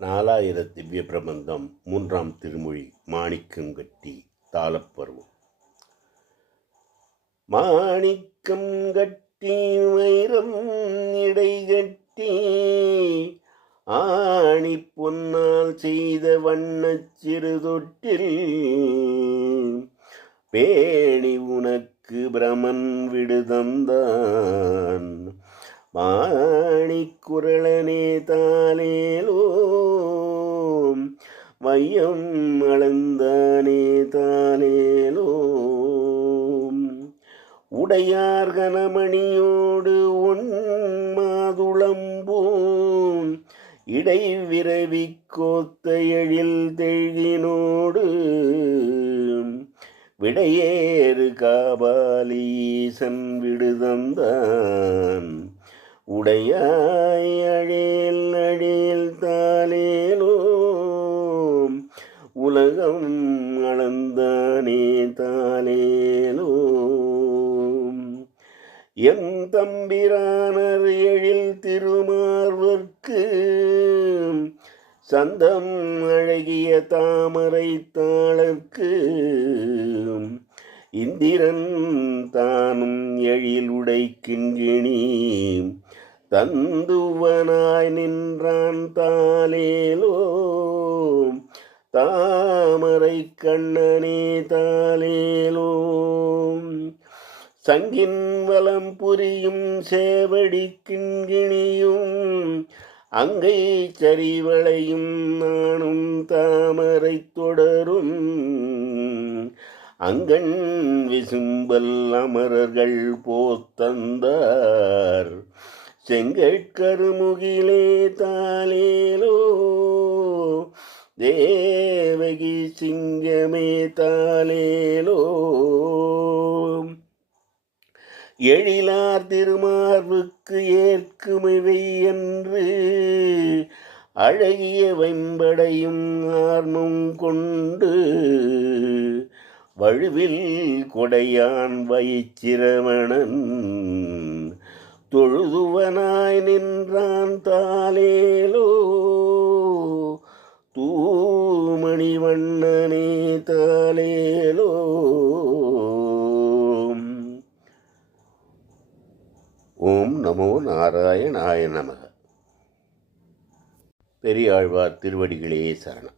நாலாயிர திவ்ய பிரபந்தம் மூன்றாம் திருமொழி மாணிக்கம் கட்டி தாளப்பருவம். மாணிக்கம் கட்டி வைரம் இடை கட்டி ஆணி பொன்னால் செய்த வண்ணச் சிறு தொட்டில் பேணி உனக்கு பிரமன் விடுதந்தான் மாணிக்குரளனே தானேலோம் மையம் அளந்தானே தானேலோம். உடையார் கனமணியோடு ஒன் மாதுளம்போம் இடைவிரவி கோத்த எழில் தெழினோடு விடையேறு காபாலீசன் விடுதந்தான். உடையாய் அழில் அழில் தாலேலோம் உலகம் அளந்தானே தாலேலோம் எம் தம்பிரானர் எழில் திருமார்வர்க்கு சந்தம் அழகிய தாமரை தாளர்க்கு இந்திரன் தானும் எழில் உடைக்கின்றி தந்துவனாய் நின்றான் தாலேலோ தாமரை கண்ணனே தாலேலோ சங்கின் வலம் புரியும் சேவடி கிண்கிணியும் அங்கை சரிவளையும் நானும் தாமரை தொடரும். அங்கண் விசும்பல் அமரர்கள் போத்தந்தார். செங்கற்கருமுகிலே தாலேலோ தேவகி சிங்கமே தாலேலோ எழிலார் திருமார்வுக்கு ஏற்குமிவை என்று அழகிய வெம்படையும் ஆர்மும் கொண்டு வழுவில் கொடையான் வயிச்சிரமணன் தொழுதுவனாய் நின்றான் தாலேலோ தூமணி வண்ணனே தாலேலோ ஓம் நமோ நாராயணாய நமக. பெரியாழ்வார் திருவடிகளே சரணம்.